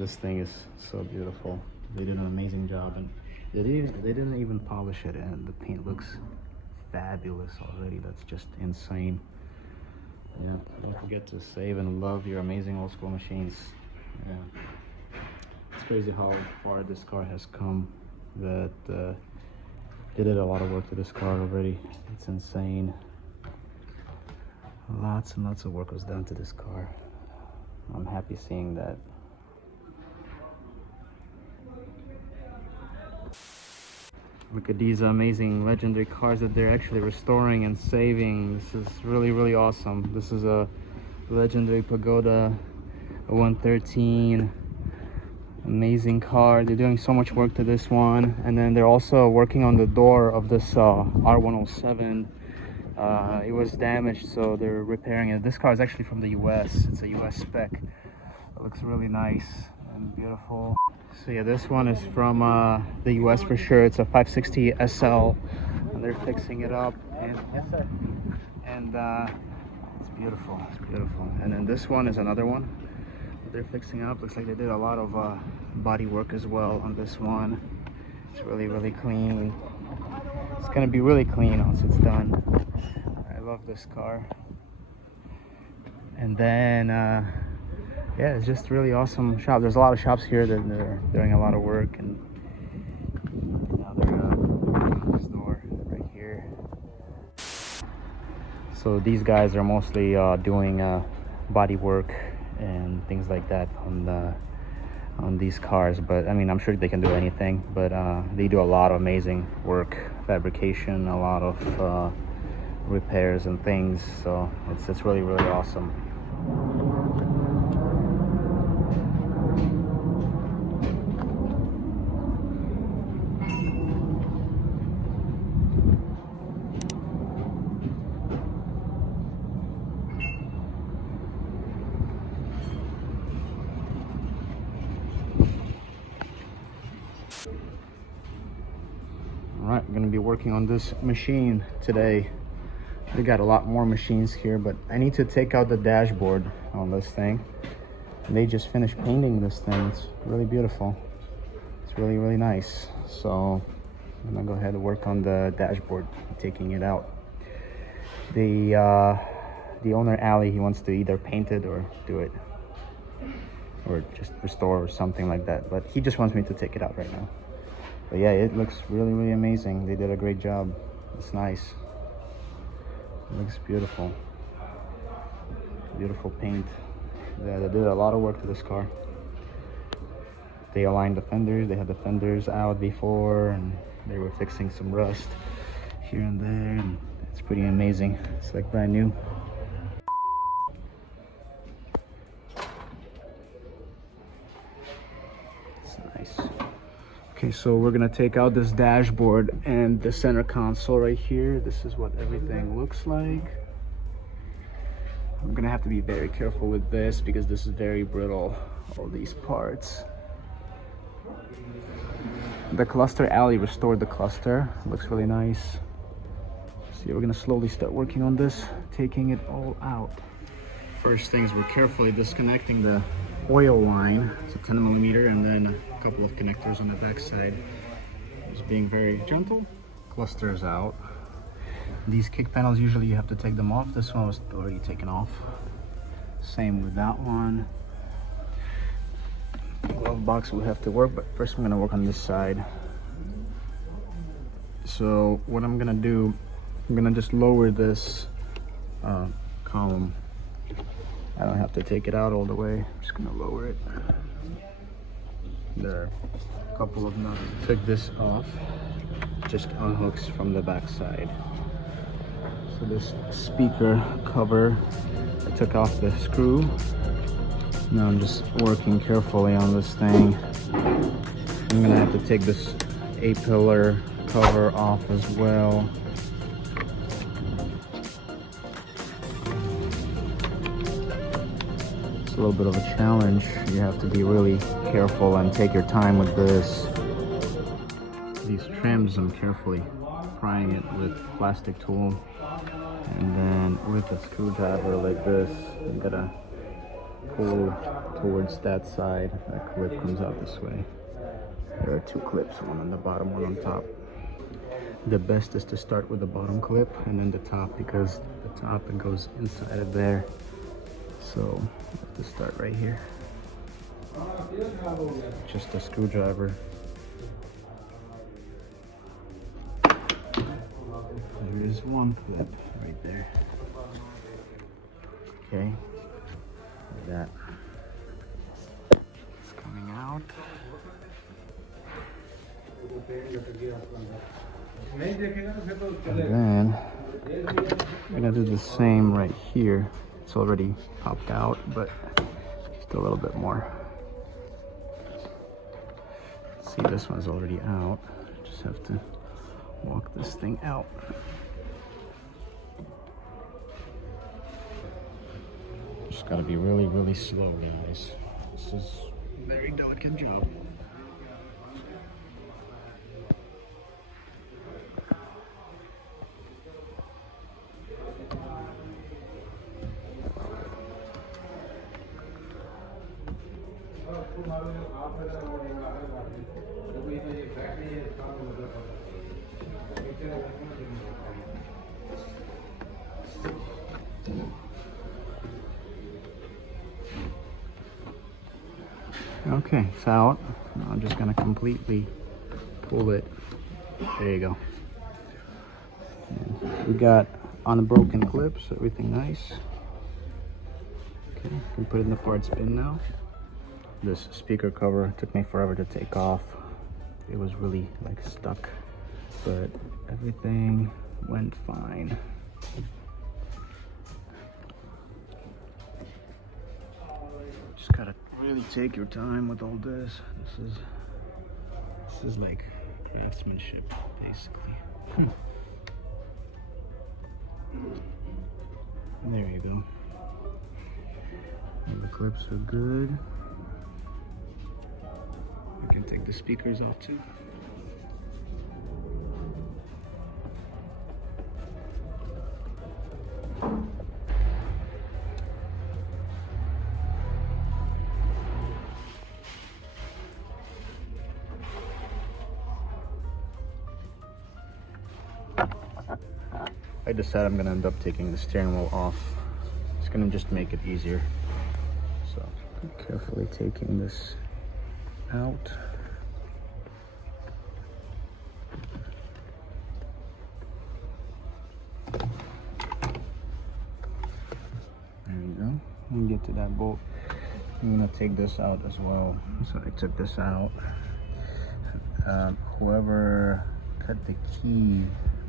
this thing is so beautiful. They did an amazing job, and they didn't even polish it, and the paint looks fabulous already. That's just insane. Yeah, don't forget to save and love your amazing old school machines. Yeah, it's crazy how far this car has come. That they did a lot of work to this car already. It's insane. Lots and lots of work was done to this car. I'm happy seeing that. Look at these amazing legendary cars that they're actually restoring and saving. This is really, really awesome. This is a legendary Pagoda, a 113. Amazing car. They're doing so much work to this one. And then they're also working on the door of this R107. It was damaged, so they're repairing it. This car is actually from the US. It's a US spec. It looks really nice and beautiful. So yeah, this one is from the US for sure. It's a 560 SL, and they're fixing it up. And yes, sir. And it's beautiful. It's beautiful. And then this one is another one that they're fixing up. Looks like they did a lot of body work as well on this one. It's really, really clean. It's gonna be really clean once it's done. I love this car. And then yeah, it's just really awesome shop. There's a lot of shops here that they're doing a lot of work, and now they're working this door right here. So these guys are mostly doing body work and things like that on these cars. But I mean, I'm sure they can do anything, but they do a lot of amazing work, fabrication, a lot of repairs and things. So it's really, really awesome. Alright, I'm going to be working on this machine today. They got a lot more machines here, but I need to take out the dashboard on this thing. And they just finished painting this thing. It's really beautiful. It's really, really nice. So I'm going to go ahead and work on the dashboard, taking it out. The owner, Ali, he wants to either paint it or do it, or just restore or something like that. But he just wants me to take it out right now. But yeah, it looks really, really amazing. They did a great job. It's nice. It looks beautiful. Beautiful paint. Yeah, they did a lot of work to this car. They aligned the fenders. They had the fenders out before, and they were fixing some rust here and there. And it's pretty amazing. It's like brand new. It's nice. Okay, so we're gonna take out this dashboard and the center console right here. This is what everything looks like. I'm gonna have to be very careful with this because this is very brittle, all these parts. The cluster, Ali restored the cluster. It looks really nice. So we're gonna slowly start working on this, taking it all out. First things, we're carefully disconnecting the oil line. It's a 10mm, and then a couple of connectors on the back side. Just being very gentle. Clusters out. These kick panels, usually you have to take them off. This one was already taken off. Same with that one. Glove box will have to work, but first I'm gonna work on this side. So what I'm gonna do, I'm gonna just lower this column. I don't have to take it out all the way. I'm just gonna lower it. There are a couple of nuts. Took this off, just unhooks from the back side. So this speaker cover, I took off the screw. Now I'm just working carefully on this thing. I'm gonna have to take this A-pillar cover off as well. It's a little bit of a challenge. You have to be really careful and take your time with this. These trims, I'm carefully prying it with plastic tool, and then with a screwdriver like this, you gotta pull towards that side, that clip comes out this way. There are 2 clips, one on the bottom, one on top. The best is to start with the bottom clip and then the top, because the top it goes inside of there. So I have to start right here. Just a screwdriver. There is 1 clip right there. Okay, that is coming out. And then I'm gonna do the same right here. It's already popped out, but just a little bit more. See, this one's already out. Just have to walk this thing out. Just gotta be really, really slow, guys. This is a very delicate job. Okay, it's out. Now I'm just gonna completely pull it. There you go. And we got unbroken clips, everything nice. Okay, can put it in the parts bin now. This speaker cover took me forever to take off. It was really like stuck, but everything went fine. Just gotta really take your time with all this. This is like craftsmanship, basically. There you go. And the clips are good. You can take the speakers off too. I decided I'm gonna end up taking the steering wheel off. It's gonna just make it easier. So, carefully taking this out. There you go. When we get to that bolt, I'm gonna take this out as well. So I took this out. Whoever cut the key,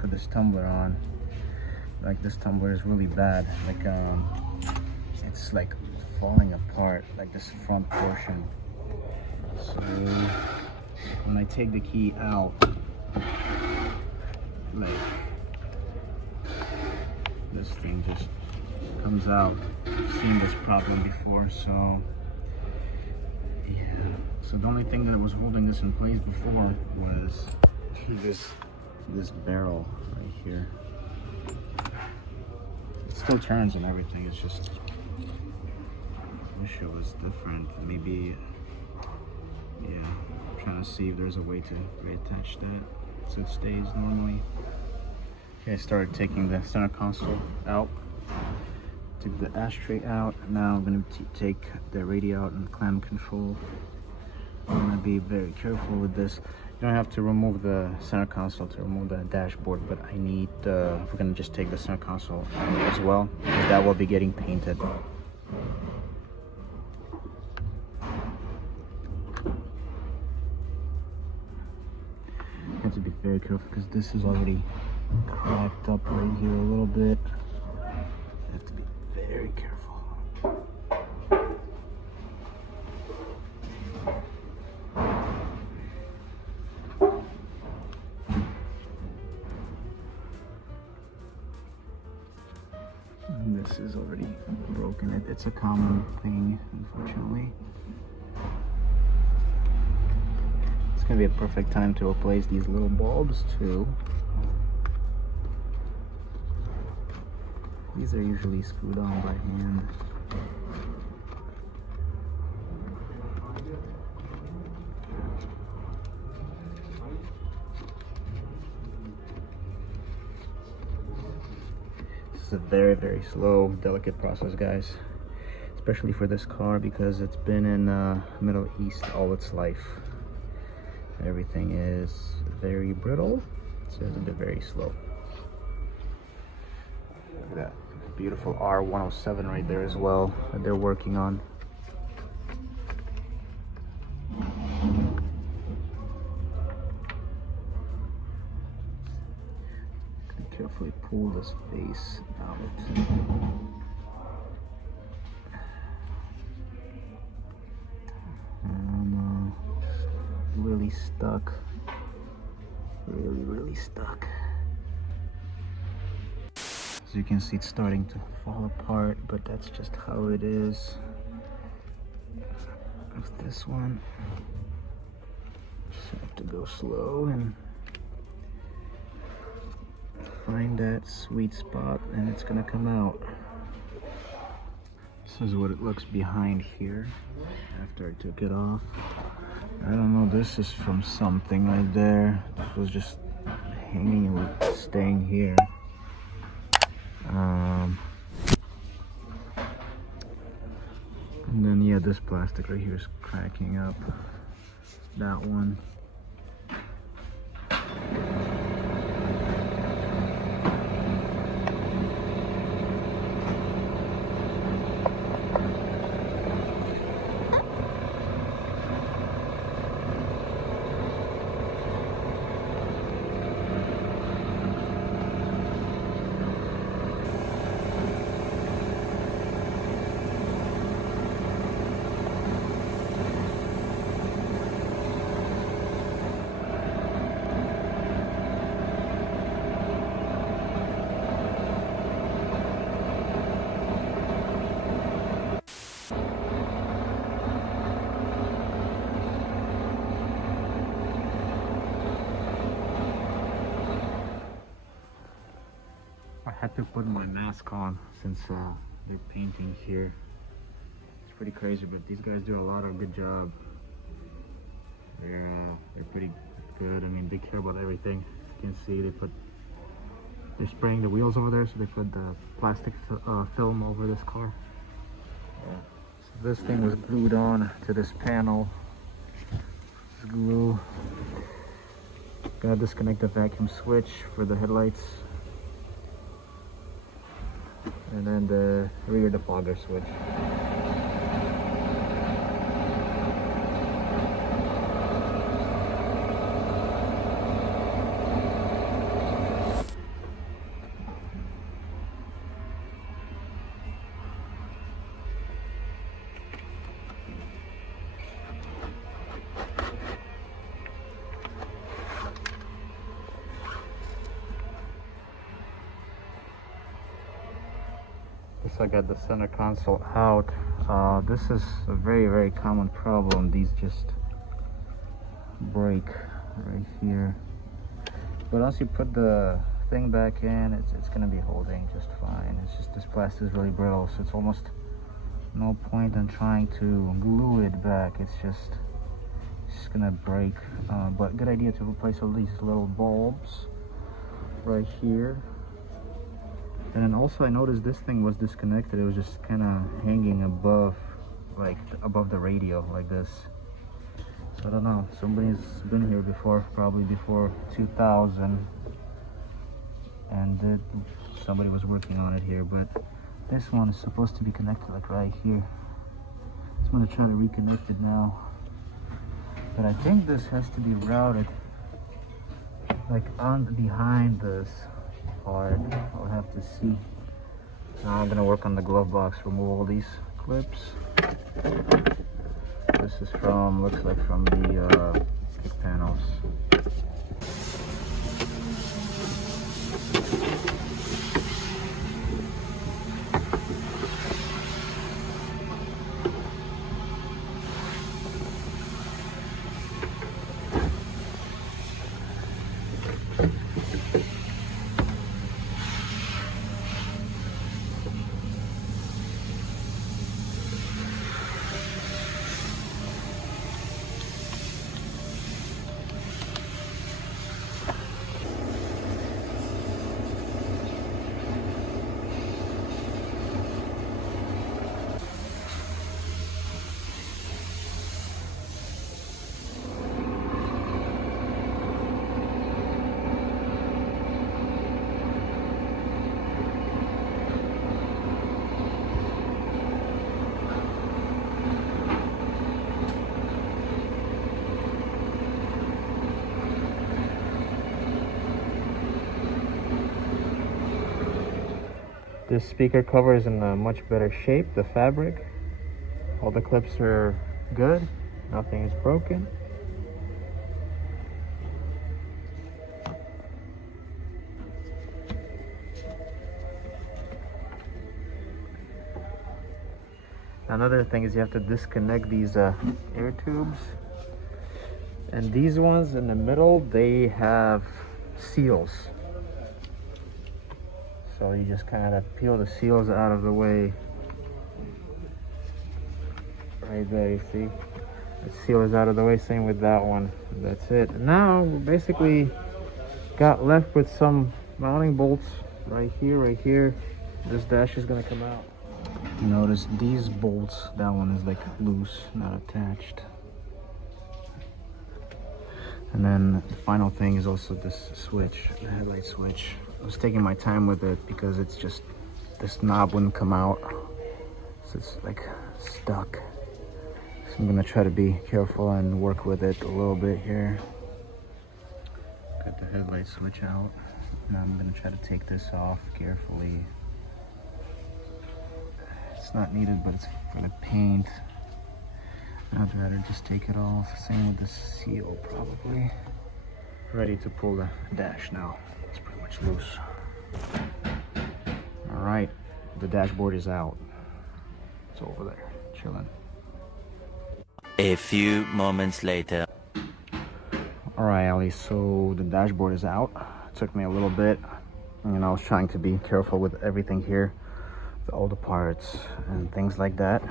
put this tumbler on. Like, this tumbler is really bad. Like it's like falling apart, like this front portion. So when I take the key out, like this thing just comes out. I've seen this problem before, so yeah. So the only thing that was holding this in place before was this barrel right here. It still turns and everything. It's just, I wish it was different. Maybe, yeah. I'm trying to see if there's a way to reattach that so it stays normally. Okay, I started taking the center console out. Took the ashtray out. Now I'm going to take the radio out and clamp control. I'm going to be very careful with this. You don't have to remove the center console to remove the dashboard, but I need, we're going to just take the center console out as well, because that will be getting painted. You have to be very careful because this is already cracked up right here a little bit. You have to be very careful. This is already broken. It's a common thing, unfortunately. It's gonna be a perfect time to replace these little bulbs too. These are usually screwed on by hand. This is a very, very slow, delicate process, guys. Especially for this car because it's been in Middle East all its life. Everything is very brittle, so it's very slow. Look at that beautiful R107 right there as well that they're working on. Carefully pull this face out. And really stuck. Really stuck. As you can see, it's starting to fall apart, but that's just how it is. With this one, just have to go slow and find that sweet spot, and it's gonna come out. This is what it looks behind here after I took it off. I don't know, this is from something right there. This was just hanging or staying here. And then yeah, this plastic right here is cracking up. That one. I had to put my mask on since they're painting here. It's pretty crazy, but these guys do a lot of good job. They're pretty good. I mean, they care about everything. You can see they're spraying the wheels over there, so they put the plastic film over this car. Yeah. So this thing was glued on to this panel. This glue. Gotta disconnect the vacuum switch for the headlights. And then the rear defogger switch. So I got the center console out. This is a very, very common problem. These just break right here. But once you put the thing back in, it's gonna be holding just fine. It's just this plastic is really brittle, so it's almost no point in trying to glue it back. It's just gonna break. But good idea to replace all these little bulbs right here. And then also I noticed this thing was disconnected. It was just kind of hanging above, like above the radio like this. So I don't know, somebody's been here before, probably before 2000, and somebody was working on it here. But this one is supposed to be connected like right here. I'm gonna try to reconnect it now. But I think this has to be routed like on behind this part. I'll have to see. Now I'm gonna work on the glove box, remove all these clips. This is from, looks like from the kick panels. This speaker cover is in a much better shape, the fabric. All the clips are good, nothing is broken. Another thing is you have to disconnect these air tubes. And these ones in the middle, they have seals. So you just kind of peel the seals out of the way. Right there, you see? The seal is out of the way, same with that one. That's it. Now, we basically got left with some mounting bolts right here. This dash is gonna come out. Notice these bolts, that one is like loose, not attached. And then the final thing is also this switch, the headlight switch. I was taking my time with it because it's just, this knob wouldn't come out. So it's like stuck. So I'm gonna try to be careful and work with it a little bit here. Got the headlight switch out. Now I'm gonna try to take this off carefully. It's not needed, but it's for the paint. I'd rather just take it off. Same with the seal, probably. Ready to pull the dash now. It's pretty much loose. All right, the dashboard is out. It's over there, chilling. A few moments later. All right, Ali, so the dashboard is out. It took me a little bit. You know, I was trying to be careful with everything here, all the parts and things like that.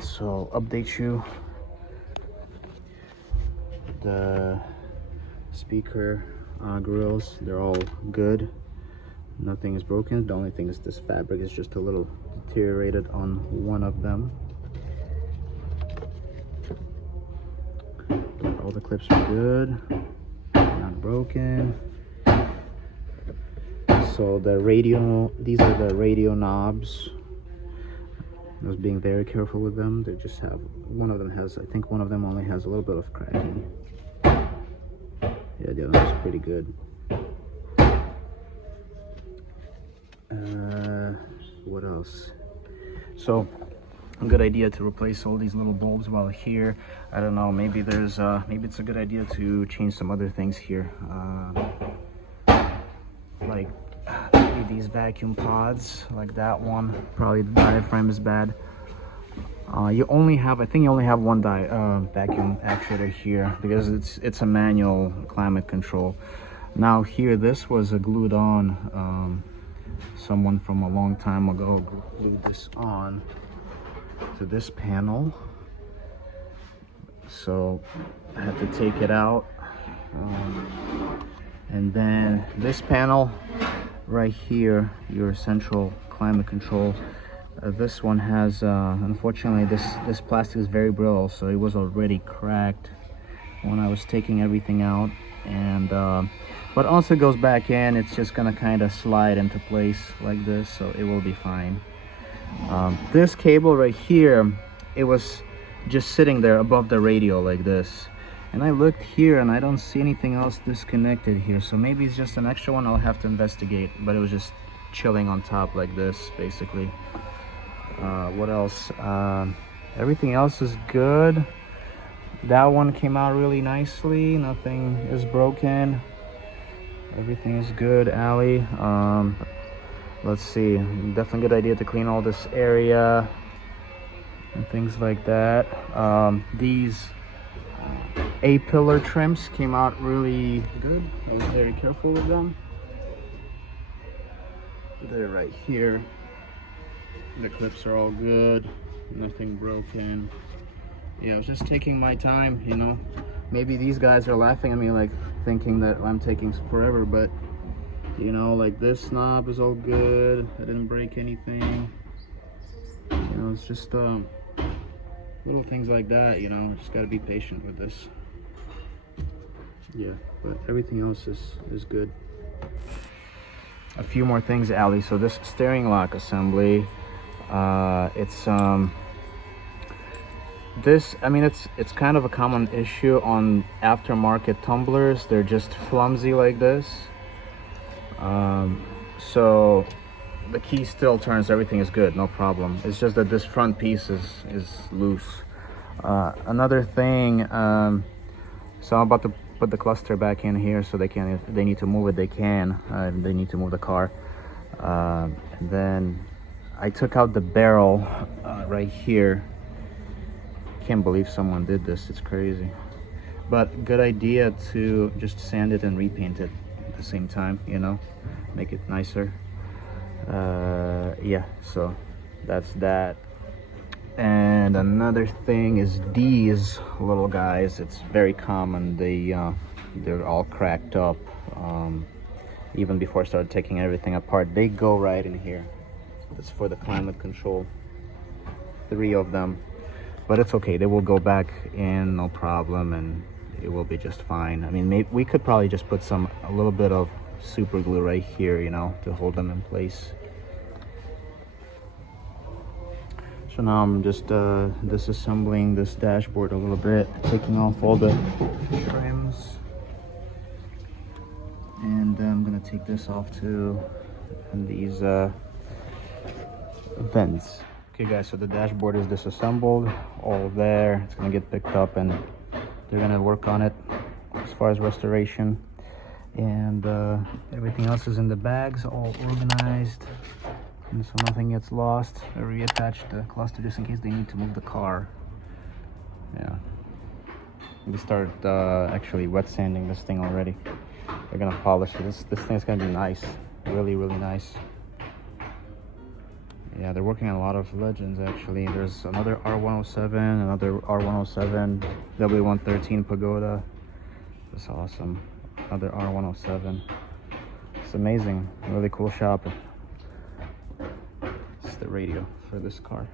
So update you, the speaker grills, they're all good, nothing is broken. The only thing is this fabric is just a little deteriorated on one of them. All the clips are good, not broken. So the radio, these are the radio knobs. I was being very careful with them. They just have, one of them has, I think one of them only has a little bit of cracking. Yeah, the other one's pretty good. What else? So, a good idea to replace all these little bulbs while here. I don't know, maybe there's, maybe it's a good idea to change some other things here. Like these vacuum pods, like that one. Probably the diaphragm is bad. You only have, I think you only have one vacuum actuator here because it's a manual climate control. Now here, this was glued on. Someone from a long time ago glued this on to this panel. So I had to take it out. And then this panel right here, your central climate control, this one has unfortunately this plastic is very brittle, so it was already cracked when I was taking everything out. And but once it goes back in, it's just gonna kind of slide into place like this, so it will be fine. This cable right here, it was just sitting there above the radio like this. And I looked here and I don't see anything else disconnected here. So maybe it's just an extra one, I'll have to investigate. But it was just chilling on top like this, basically. What else? Everything else is good. That one came out really nicely. Nothing is broken. Everything is good, Ali. Let's see. Definitely good idea to clean all this area and things like that. These A-pillar trims came out really good. I was very careful with them. They're right here. The clips are all good, nothing broken. Yeah, I was just taking my time, you know. Maybe these guys are laughing at me, like thinking that I'm taking forever, but you know, like this knob is all good. I didn't break anything. You know, it's just little things like that, you know. Just gotta be patient with this. Yeah, but everything else is good. A few more things, Ali. So this steering lock assembly, it's this, I mean, it's kind of a common issue on aftermarket tumblers. They're just flimsy like this. So the key still turns, everything is good, no problem. It's just that this front piece is loose. Another thing, so I'm about to put the cluster back in here, so they can, if they need to move it, they can. They need to move the car. And then I took out the barrel right here. Can't believe someone did this, it's crazy. But good idea to just sand it and repaint it at the same time, you know, make it nicer. Yeah, so that's that. And another thing is these little guys. It's very common. They're all cracked up. Even before I started taking everything apart, they go right in here. That's for the climate control. 3 of them, but it's okay. They will go back in, no problem, and it will be just fine. I mean, maybe we could probably just put a little bit of super glue right here, you know, to hold them in place. So now I'm just disassembling this dashboard a little bit, taking off all the trims, and I'm gonna take this off too, and these vents. Okay guys, so the dashboard is disassembled, all there. It's gonna get picked up and they're gonna work on it as far as restoration. And everything else is in the bags, all organized, and so nothing gets lost. I reattached the cluster just in case they need to move the car. Yeah, we started actually wet sanding this thing already. They're gonna polish it. This thing's gonna be nice, really nice. Yeah, they're working on a lot of legends actually. There's another R107, another R107, W113 Pagoda. That's awesome. Another R107. It's amazing. Really cool shop. It's the radio for this car.